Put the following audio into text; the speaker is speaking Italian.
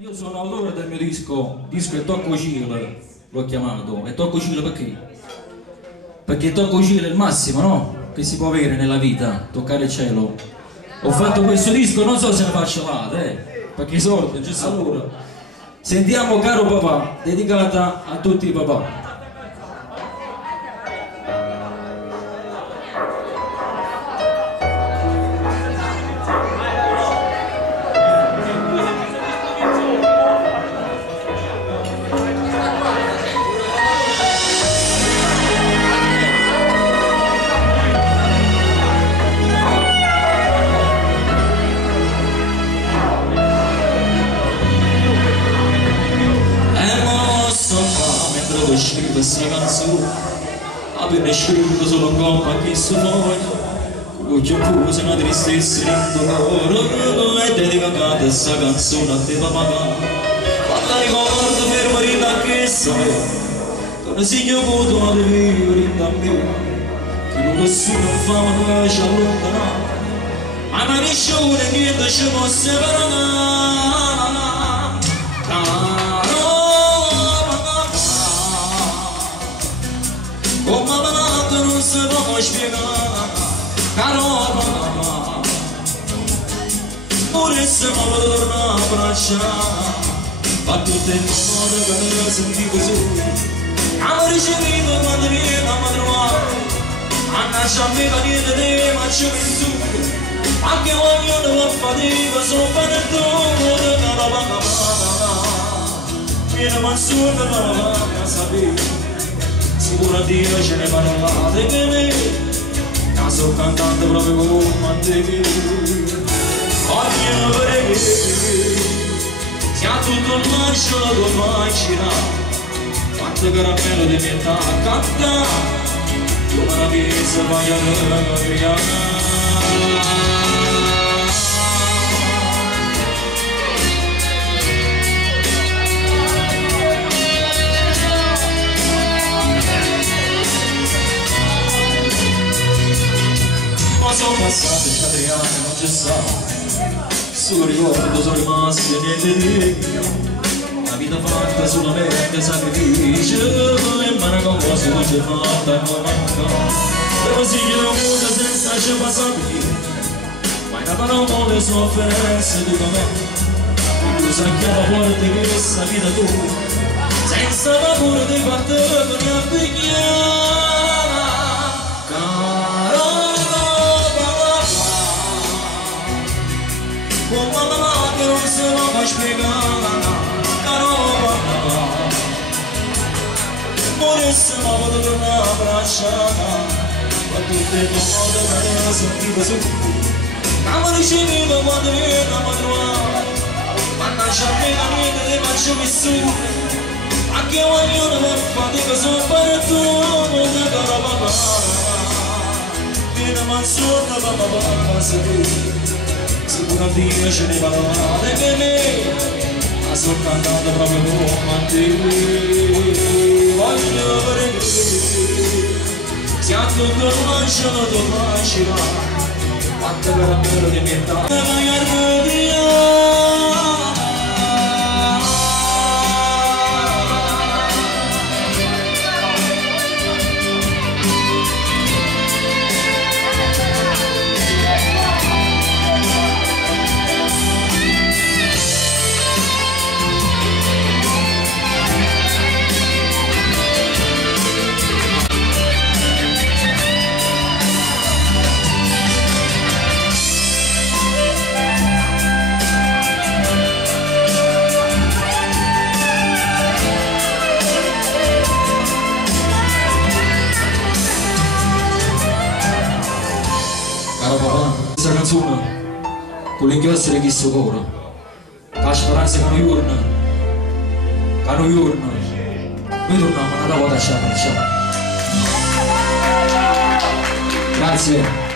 Io sono autore del mio disco è Tocco Cile, l'ho chiamato, e Tocco Cile perché? Perché Tocco Cile è il massimo, no? Che si può avere nella vita, toccare il cielo. Ho fatto questo disco, non so se ne faccio fate, perché i soldi non ci sono. Allora, sentiamo Caro Papà, dedicata a tutti i papà. Scrivo questa canzone, appena scrivo solo un gomma che si foglia, con gli occhi una tristezza in tuo cuore, e dedicata questa canzone a te papà. Quando ricordo fermo rinda che sai, che non si potuto una di vivere da me, che non nessuno fa ma che ci allontana, ma non nessuno niente ci può separare. Oh mamma, tu non si può spiegare, caro papà. Vorresti ma lo torna a abbracciare, ma tutte le cose che mi senti così. Hanno ricevuto quando viene a madrugare, hanno lasciato niente di ma ci penso. Anche ognuno va a fatica, sono panettone, caro papà. Viene mansuta per la mia sapere. Sicuro a Dio ce ne parlate che me, ma sto cantando proprio come te. Ognuno per che si ha tutto il marcio la tua macchina, quanto caramello di metà a cantare, come una pizza vai a criare. Sono passate 4 anni, non c'è stato, solo ricordo sono rimasti e niente di la vita fatta solamente sacrificio, e una cosa non c'è fatta non manca, però si chiede un senza ci passare, ma in parola le sofferenze di me, tu sai che la porta che questa vita tu, senza paura di partire a pigliare. Oh mamma che non se la può spiegare, caro papà. Vorresti ma poter tornare a abbracciare, ma tutte le cose che mi senti così. Ma mi ricevuto quando viene a madrugare, ma non c'è niente di faccio vissuto. Anche ognuno va a fatica, sono panettone, caro papà. Viene mansuta papà, sei sicuro a Dio ce ne parlate che me, ma sto cantando proprio come te. Voglio vedere se a tutto il mancio non ti lascerà, quanto caramello di metà e vai a rovina. Caro papà, questa canzone con l'inchiostro di questo cuore, la speranza che non giorna, noi torniamo una volta a ciao. Grazie.